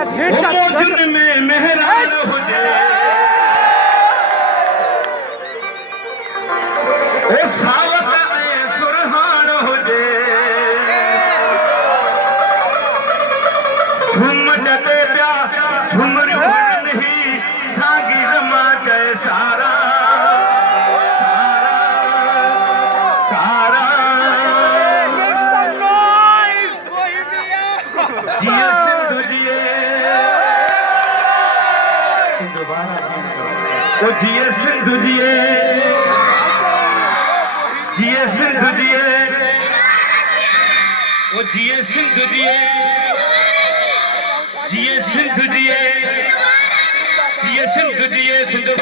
मौजन में मेहरान हुजे ओ सावत ऐं सुरहान हुजे झूम जते पिया झुमरियूं नहीं सागी रमा जय सारा सारा जिए सिंधु जिए ओ जिए सिंधु जिए जिए सिंधु जिए ओ जिए सिंधु जिए जिए सिंधु जिए जिए सिंधु जिए सिंधु